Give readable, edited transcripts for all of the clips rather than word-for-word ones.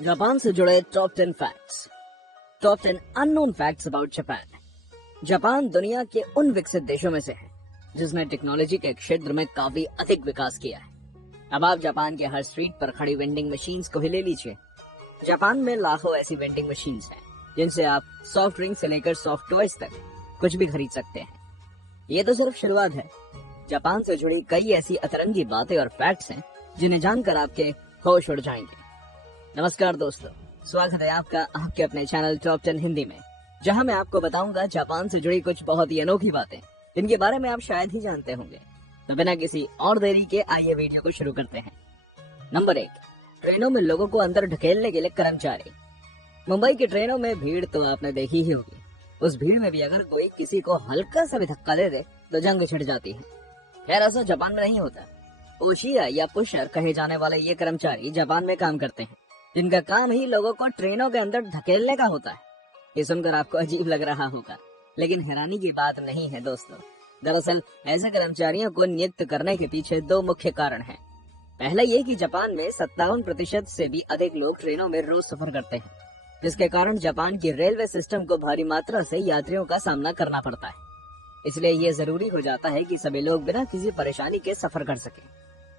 Japan से जुड़े top 10 facts. Top 10 unknown facts about Japan. Japan दुनिया के उन विकसित देशों में से है जिसने टेक्नोलॉजी के क्षेत्र में काफी अधिक विकास किया है। अब आप जापान के हर स्ट्रीट पर खड़ी वेंडिंग मशीन्स को भी ले लीजिए। जापान में लाखों ऐसी वेंडिंग मशीन्स हैं जिनसे आप सॉफ्ट ड्रिंक से लेकर सॉफ्ट टॉयज तक कुछ भी खरीद सकते हैं। ये तो सिर्फ शुरुआत है। जापान से जुड़ी कई ऐसी अतरंगी बातें और फैक्ट्स हैं जिन्हें जानकर आपके होश उड़ जाएंगे। नमस्कार दोस्तों, स्वागत है आपका आपके अपने चैनल टॉप 10 हिंदी में, जहां मैं आपको बताऊंगा जापान से जुड़ी कुछ बहुत ही अनोखी बातें जिनके बारे में आप शायद ही जानते होंगे। तो बिना किसी और देरी के आइए वीडियो को शुरू करते हैं। नंबर 1, ट्रेनों में लोगों को अंदर ढकेलने के लिए कर्मचारी। मुंबई की ट्रेनों में भीड़ तो आपने देखी ही होगी। उस भीड़ में भी अगर कोई किसी को हल्का सा भी धक्का दे दे तो जंग छिड़ जाती है। खैर, ऐसा जापान में नहीं होता। ओशिया या पुशर कहे जाने वाले ये कर्मचारी जापान में काम करते हैं, जिनका काम ही लोगों को ट्रेनों के अंदर धकेलने का होता है। ये सुनकर आपको अजीब लग रहा होगा, लेकिन हैरानी की बात नहीं है दोस्तों। दरअसल ऐसे कर्मचारियों को नियुक्त करने के पीछे दो मुख्य कारण हैं। पहला ये कि जापान में 57% से भी अधिक लोग ट्रेनों में रोज सफर करते हैं, जिसके कारण जापान की रेलवे सिस्टम को भारी मात्रा से यात्रियों का सामना करना पड़ता है। इसलिए ये जरूरी हो जाता है कि सभी लोग बिना किसी परेशानी के सफर कर सकें।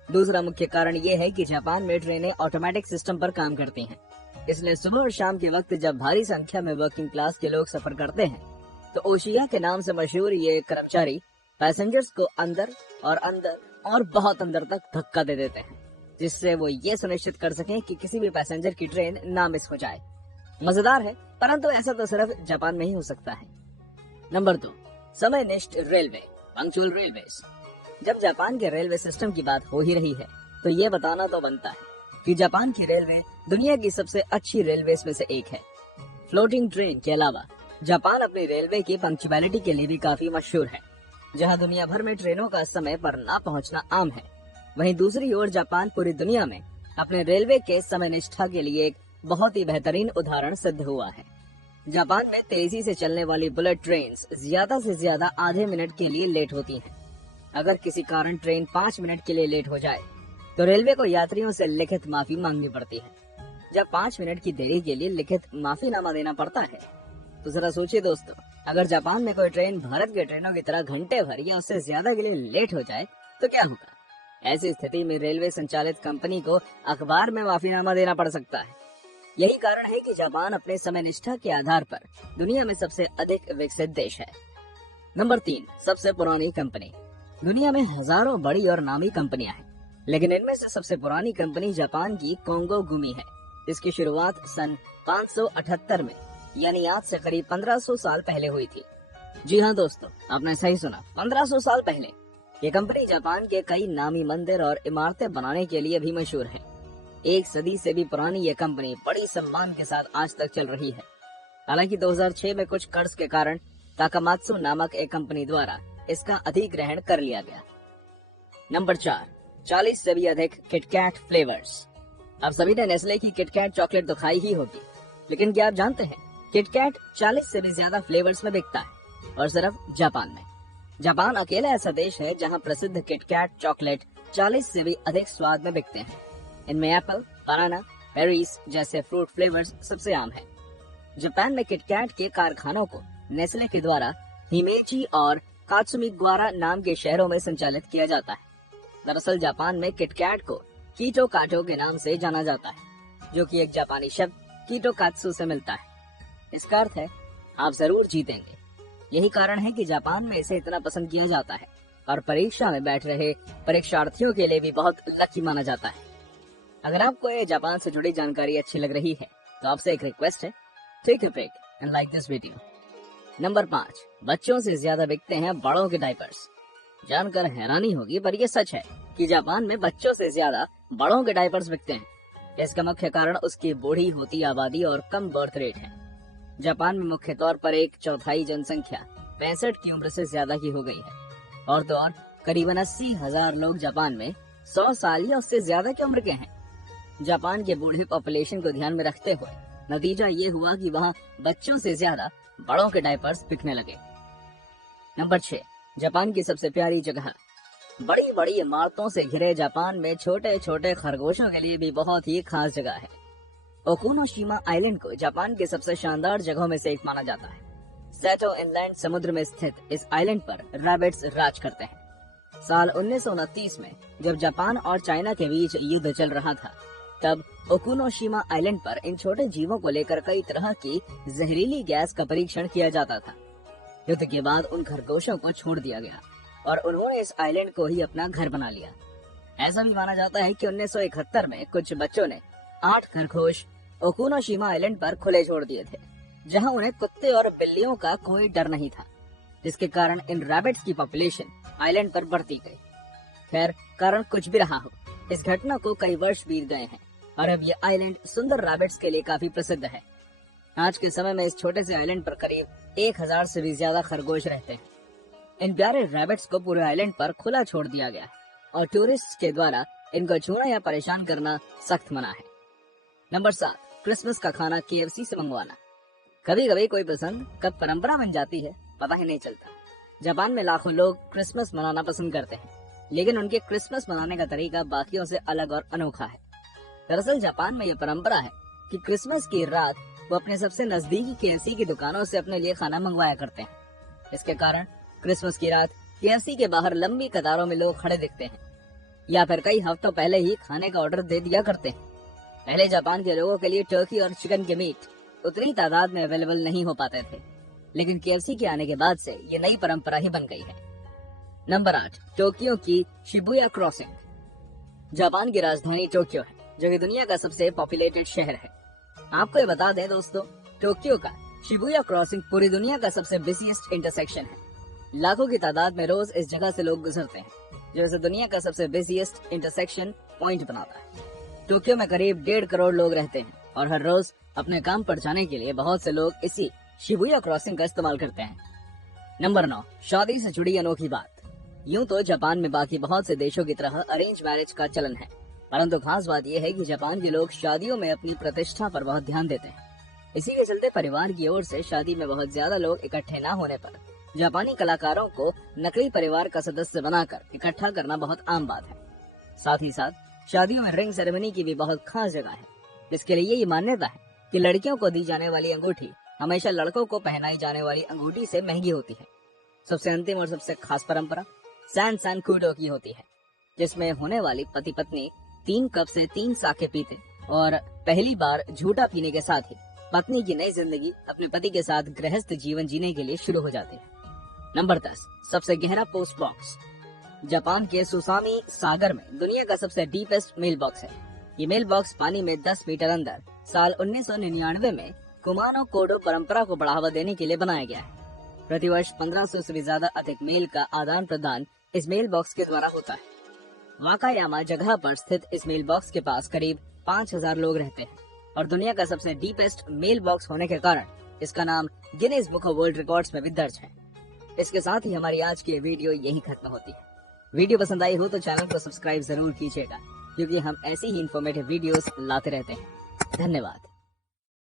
दूसरा मुख्य कारण ये है कि जापान में ट्रेनें ऑटोमेटिक सिस्टम पर काम करती हैं। इसलिए सुबह और शाम के वक्त जब भारी संख्या में वर्किंग क्लास के लोग सफर करते हैं तो ओशिया के नाम से मशहूर ये कर्मचारी पैसेंजर्स को अंदर और बहुत अंदर तक धक्का दे देते हैं, जिससे वो ये सुनिश्चित कर सकें कि किसी भी पैसेंजर की ट्रेन ना मिस हो जाए। मजेदार है, परंतु ऐसा तो सिर्फ जापान में ही हो सकता है। नंबर 2, समयनिष्ठ रेलवे, पंक्चुअल रेलवेज। जब जापान के रेलवे सिस्टम की बात हो ही रही है तो ये बताना तो बनता है कि जापान की रेलवे दुनिया की सबसे अच्छी रेलवेज में से एक है। फ्लोटिंग ट्रेन के अलावा जापान अपनी रेलवे की पंक्चुअलिटी के लिए भी काफी मशहूर है। जहां दुनिया भर में ट्रेनों का समय पर ना पहुंचना आम है, वहीं दूसरी ओर जापान पूरी दुनिया में अपने रेलवे के समय निष्ठा के लिए एक बहुत ही बेहतरीन उदाहरण सिद्ध हुआ है। जापान में तेजी से चलने वाली बुलेट ट्रेन ज्यादा से ज्यादा आधे मिनट के लिए लेट होती है। अगर किसी कारण ट्रेन 5 मिनट के लिए लेट हो जाए तो रेलवे को यात्रियों से लिखित माफी मांगनी पड़ती है। जब 5 मिनट की देरी के लिए लिखित माफीनामा देना पड़ता है तो जरा सोचिए दोस्तों, अगर जापान में कोई ट्रेन भारत के ट्रेनों की तरह घंटे भर या उससे ज्यादा के लिए लेट हो जाए तो क्या होगा। ऐसी स्थिति में रेलवे संचालित कंपनी को अखबार में माफीनामा देना पड़ सकता है। यही कारण है कि जापान अपने समय निष्ठा के आधार पर दुनिया में सबसे अधिक विकसित देश है। नंबर 3, सबसे पुरानी कंपनी। दुनिया में हजारों बड़ी और नामी कंपनियां हैं, लेकिन इनमें से सबसे पुरानी कंपनी जापान की कोंगो गुमी है। इसकी शुरुआत सन 578 में, यानी आज से करीब 1500 साल पहले हुई थी। जी हाँ दोस्तों, आपने सही सुना, 1500 साल पहले। ये कंपनी जापान के कई नामी मंदिर और इमारतें बनाने के लिए भी मशहूर है। 1 सदी से भी पुरानी ये कंपनी बड़ी सम्मान के साथ आज तक चल रही है। हालांकि 2006 में कुछ कर्ज के कारण ताकामात्सु नामक एक कंपनी द्वारा इसका अधिग्रहण कर लिया गया। नंबर 4, 40 से भी अधिक किटकैट फ्लेवर्स। आप सभी ने नेस्ले की किटकैट चॉकलेट तो खाई ही होगी, लेकिन क्या आप जानते हैं किटकैट 40 से भी ज्यादा फ्लेवर्स में बिकता है, और सिर्फ जापान में। जापान अकेला ऐसा देश है जहां प्रसिद्ध किटकैट चॉकलेट 40 से भी अधिक स्वाद में बिकते हैं। इनमें एप्पल, बनाना, बेरीज जैसे फ्रूट फ्लेवर्स सबसे आम है। जापान में किटकैट के कारखानों को नेस्ले के द्वारा हिमेजी और कात्सुमिगावा नाम के शहरों में संचालित किया जाता है। दरअसल जापान में किटकैट को कीटो काटो के नाम से जाना जाता है, जो कि एक जापानी शब्द कीटो कात्सु से मिलता है। इसका अर्थ है आप जरूर जीतेंगे। यही कारण है कि जापान में इसे इतना पसंद किया जाता है और परीक्षा में बैठ रहे परीक्षार्थियों के लिए भी बहुत लकी माना जाता है। अगर आपको ये जापान से जुड़ी जानकारी अच्छी लग रही है तो आपसे एक रिक्वेस्ट है, take a break and like this video. Number 5, बच्चों से ज्यादा बिकते हैं बड़ों के डायपर्स। जानकर हैरानी होगी, पर यह सच है कि जापान में बच्चों से ज्यादा बड़ों के डायपर्स बिकते हैं। इसका मुख्य कारण उसकी बूढ़ी होती आबादी और कम बर्थ रेट है। जापान में मुख्य तौर पर 1/4 जनसंख्या 65 की उम्र से ज्यादा की हो गई है, और तो और करीबन 80,000 लोग जापान में 100 साल या उससे ज्यादा की उम्र के हैं। जापान के बूढ़े पॉपुलेशन को ध्यान में रखते हुए नतीजा ये हुआ कि वहाँ बच्चों से ज्यादा बड़ों के डायपर्स बिकने लगे। नंबर 6, जापान की सबसे प्यारी जगह। बड़ी बड़ी इमारतों से घिरे जापान में छोटे छोटे खरगोशों के लिए भी बहुत ही खास जगह है। ओकुनोशिमा आइलैंड को जापान के सबसे शानदार जगहों में से एक माना जाता है। सेटो इनलैंड समुद्र में स्थित इस आइलैंड पर रैबिट्स राज करते हैं। साल 1929 में जब जापान और चाइना के बीच युद्ध चल रहा था, तब ओकुनोशिमा आइलैंड पर इन छोटे जीवों को लेकर कई तरह की जहरीली गैस का परीक्षण किया जाता था। युद्ध के बाद उन खरगोशों को छोड़ दिया गया और उन्होंने इस आइलैंड को ही अपना घर बना लिया। ऐसा भी माना जाता है कि 1971 में कुछ बच्चों ने 8 खरगोश ओकुनोशिमा आइलैंड पर खुले छोड़ दिए थे, जहां उन्हें कुत्ते और बिल्लियों का कोई डर नहीं था, जिसके कारण इन रैबिट्स की पॉपुलेशन आइलैंड पर बढ़ती गई। खैर, कारण कुछ भी रहा हो, इस घटना को कई वर्ष बीत गए हैं और अब ये आइलैंड सुंदर रैबिट्स के लिए काफी प्रसिद्ध है। आज के समय में इस छोटे से आइलैंड पर करीब 1000 से भी ज्यादा खरगोश रहते हैं। इन प्यारे रैबिट्स को पूरे आइलैंड पर खुला छोड़ दिया गया है और टूरिस्ट के द्वारा इनको छूना या परेशान करना सख्त मना है। नंबर 7, क्रिसमस का खाना KFC से मंगवाना। कभी कभी कोई पसंद कब परंपरा बन जाती है पता ही नहीं चलता। जापान में लाखों लोग क्रिसमस मनाना पसंद करते हैं, लेकिन उनके क्रिसमस मनाने का तरीका बाकियों से अलग और अनोखा है। दरअसल जापान में यह परंपरा है कि क्रिसमस की रात वो अपने सबसे नजदीकी KFC की दुकानों से अपने लिए खाना मंगवाया करते हैं। इसके कारण क्रिसमस की रात KFC के बाहर लंबी कतारों में लोग खड़े दिखते हैं, या फिर कई हफ्तों पहले ही खाने का ऑर्डर दे दिया करते हैं। पहले जापान के लोगों के लिए टर्की और चिकन के मीट उतनी तादाद में अवेलेबल नहीं हो पाते थे, लेकिन KFC के आने के बाद से ये नई परंपरा ही बन गई है। नंबर 8, टोक्यो की शिबुया क्रॉसिंग। जापान की राजधानी टोक्यो है, जो कि दुनिया का सबसे पॉपुलेटेड शहर है। आपको ये बता दें दोस्तों, टोक्यो का शिबुया क्रॉसिंग पूरी दुनिया का सबसे बिजीएस्ट इंटरसेक्शन है। लाखों की तादाद में रोज इस जगह से लोग गुजरते हैं, जो इसे दुनिया का सबसे बिजीएस्ट इंटरसेक्शन पॉइंट बनाता है। टोक्यो में करीब 1.5 करोड़ लोग रहते हैं और हर रोज अपने काम पर जाने के लिए बहुत से लोग इसी शिबुया क्रॉसिंग का इस्तेमाल करते हैं। नंबर 9, शादी से जुड़ी अनोखी बात। यूं तो जापान में बाकी बहुत से देशों की तरह अरेंज मैरिज का चलन है, परंतु खास बात यह है कि जापान के लोग शादियों में अपनी प्रतिष्ठा पर बहुत ध्यान देते हैं। इसी के चलते परिवार की ओर से शादी में बहुत ज्यादा लोग इकट्ठे न होने पर जापानी कलाकारों को नकली परिवार का सदस्य बनाकर इकट्ठा करना बहुत आम बात है। साथ ही साथ शादियों में रिंग सेरेमनी की भी बहुत खास जगह है, जिसके लिए ये मान्यता है कि लड़कियों को दी जाने वाली अंगूठी हमेशा लड़कों को पहनाई जाने वाली अंगूठी से महंगी होती है। सबसे अंतिम और सबसे खास परंपरा सैन सैन कूडो की होती है, जिसमें होने वाली पति पत्नी 3 कप से 3 साके पीते और पहली बार झूठा पीने के साथ ही पत्नी की नई जिंदगी अपने पति के साथ गृहस्थ जीवन जीने के लिए शुरू हो जाती है। नंबर 10, सबसे गहरा पोस्ट बॉक्स। जापान के सुसामी सागर में दुनिया का सबसे डीपेस्ट मेल बॉक्स है। ये मेल बॉक्स पानी में 10 मीटर अंदर साल 1999 में कुमानो कोडो परंपरा को बढ़ावा देने के लिए बनाया गया है। प्रतिवर्ष 1500 से भी ज्यादा अधिक मेल का आदान प्रदान इस मेल बॉक्स के द्वारा होता है। वाकायामा जगह पर स्थित इस मेल बॉक्स के पास करीब 5000 लोग रहते हैं और दुनिया का सबसे डीपेस्ट मेल बॉक्स होने के कारण इसका नाम Guinness book of world records में भी दर्ज है। इसके साथ ही हमारी आज की वीडियो यही खत्म होती है। वीडियो पसंद आई हो तो चैनल को सब्सक्राइब जरूर कीजिएगा, क्योंकि हम ऐसी ही इंफॉर्मेटिव वीडियोस लाते रहते हैं। धन्यवाद।